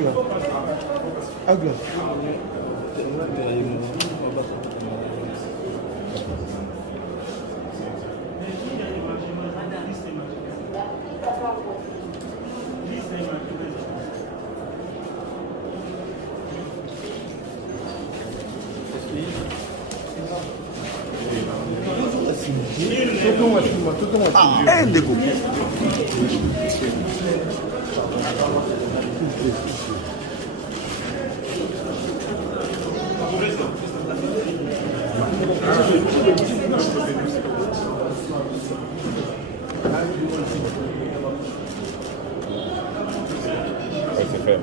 Agla. Agla. Ah, Ndeko. C'est fait.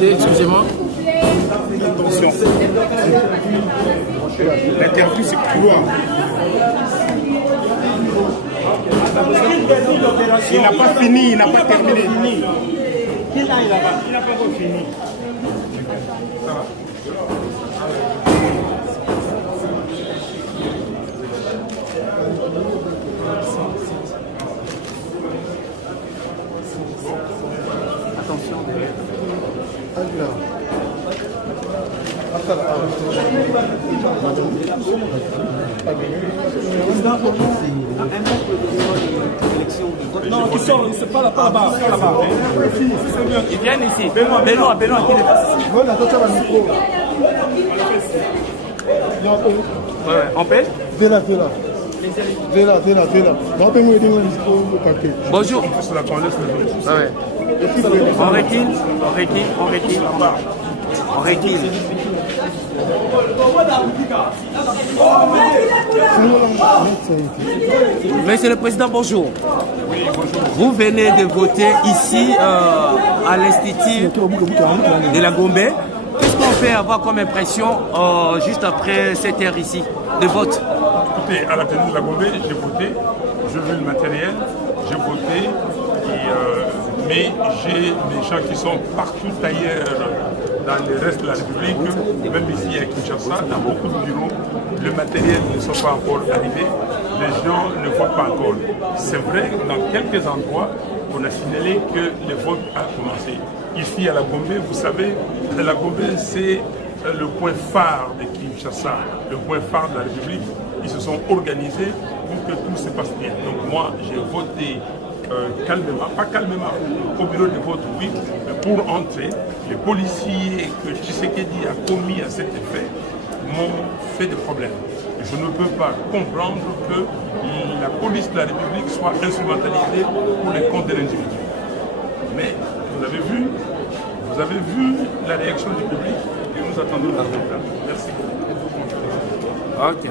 Excusez-moi. Attention. L'interview, c'est couloir. Il n'a pas fini, il n'a pas terminé. Il n'a pas encore fini. Attention. Agla. Non, ils sont, c'est pas là-bas, pas là-bas. Ils viennent ici. Benoît, qui est Voilà, attention à micro. on paie. Vela. On peut me dire un micro au paquet. Bonjour. C'est la connaisse, Ouais. On recule. Monsieur le Président, bonjour. Oui, bonjour. Vous venez de voter ici à l'Institut de la Gombe. Qu'est-ce qu'on peut avoir comme impression juste après cette heure ici de vote? Écoutez, à la télé de la Gombe, j'ai voté, j'ai vu le matériel, j'ai voté, mais j'ai des gens qui sont partout ailleurs dans le reste de la République, même ici à Kinshasa, dans beaucoup de bureaux, le matériel ne sont pas encore arrivés, les gens ne votent pas encore. C'est vrai, dans quelques endroits, on a signalé que le vote a commencé. Ici à la Gombe, vous savez, la Gombe, c'est le point phare de Kinshasa, le point phare de la République. Ils se sont organisés pour que tout se passe bien. Donc moi, j'ai voté calmement, pas calmement, au bureau de vote, oui, mais pour entrer, les policiers que Tshisekedi a commis à cet effet m'ont fait des problèmes. Et je ne peux pas comprendre que la police de la République soit instrumentalisée pour les comptes de l'individu. Mais vous avez vu la réaction du public et nous attendons le résultat. Merci. Ok.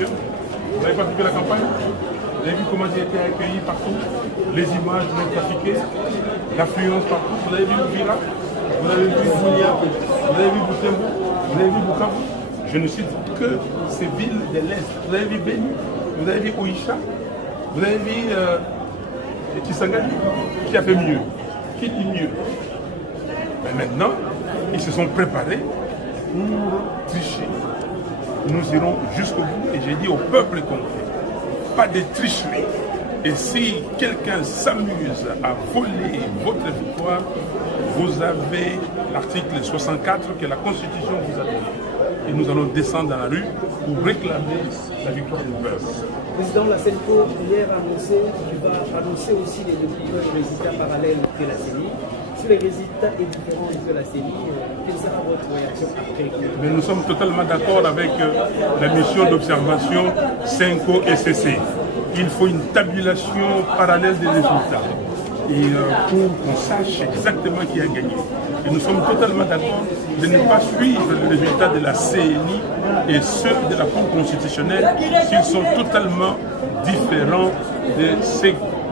Vous avez participé à la campagne? Vous avez vu comment j'ai été accueilli partout? Les images non trafiquées, l'affluence partout. Vous avez vu Vira, vous avez vu Bounia, vous avez vu Butembo, vous avez vu Bukavu. Je ne cite que ces villes de l'Est. Vous avez vu Beni, vous avez vu Oisha, vous avez vu Kisangani, qui a fait mieux. Qui dit mieux? Mais maintenant, ils se sont préparés pour tricher. Nous irons jusqu'au bout et j'ai dit au peuple congolais, pas de tricherie. Et si quelqu'un s'amuse à voler votre victoire, vous avez l'article 64 que la Constitution vous a donné. Et nous allons descendre dans la rue pour réclamer la victoire du peuple. Président, la CENCO hier a annoncé qu'il va annoncer aussi les résultats parallèles de la CENI. Si les résultats sont différents de la CENI, quelle sera votre réaction après? Mais nous sommes totalement d'accord avec la mission d'observation CENCO et CC. Il faut une tabulation parallèle des résultats et pour qu'on sache exactement qui a gagné. Et nous sommes totalement d'accord de ne pas suivre le résultat de la CENI et ceux de la Cour constitutionnelle s'ils sont totalement différents de ce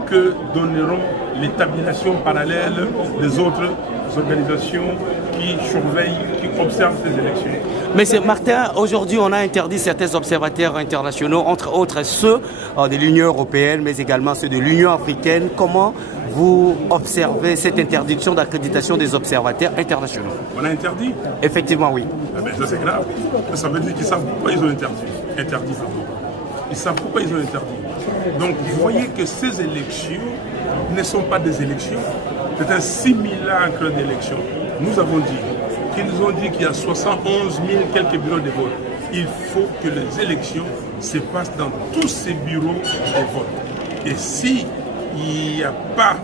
que donneront les tabulations parallèles des autres organisations qui surveillent, qui observent ces élections. Monsieur Martin, aujourd'hui on a interdit certains observateurs internationaux, entre autres ceux de l'Union européenne, mais également ceux de l'Union africaine. Comment vous observez cette interdiction d'accréditation des observateurs internationaux? On a interdit? Effectivement, oui. Eh bien, ça c'est grave. Ça veut dire qu'ils savent pourquoi ils ont interdit. Ils savent pourquoi ils ont interdit. Donc vous voyez que ces élections ne sont pas des élections, c'est un simulacre d'élections. Nous avons dit qu'ils ont dit qu'il y a 71 000 quelques bureaux de vote. Il faut que les élections se passent dans tous ces bureaux de vote. Et s'il n'y a pas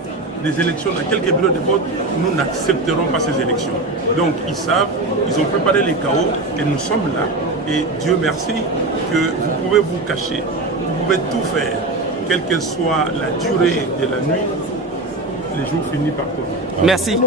des élections dans quelques bureaux de vote, nous n'accepterons pas ces élections. Donc ils savent, ils ont préparé les chaos et nous sommes là. Et Dieu merci que vous pouvez vous cacher, vous pouvez tout faire, quelle que soit la durée de la nuit, les jours finissent par tomber. Merci.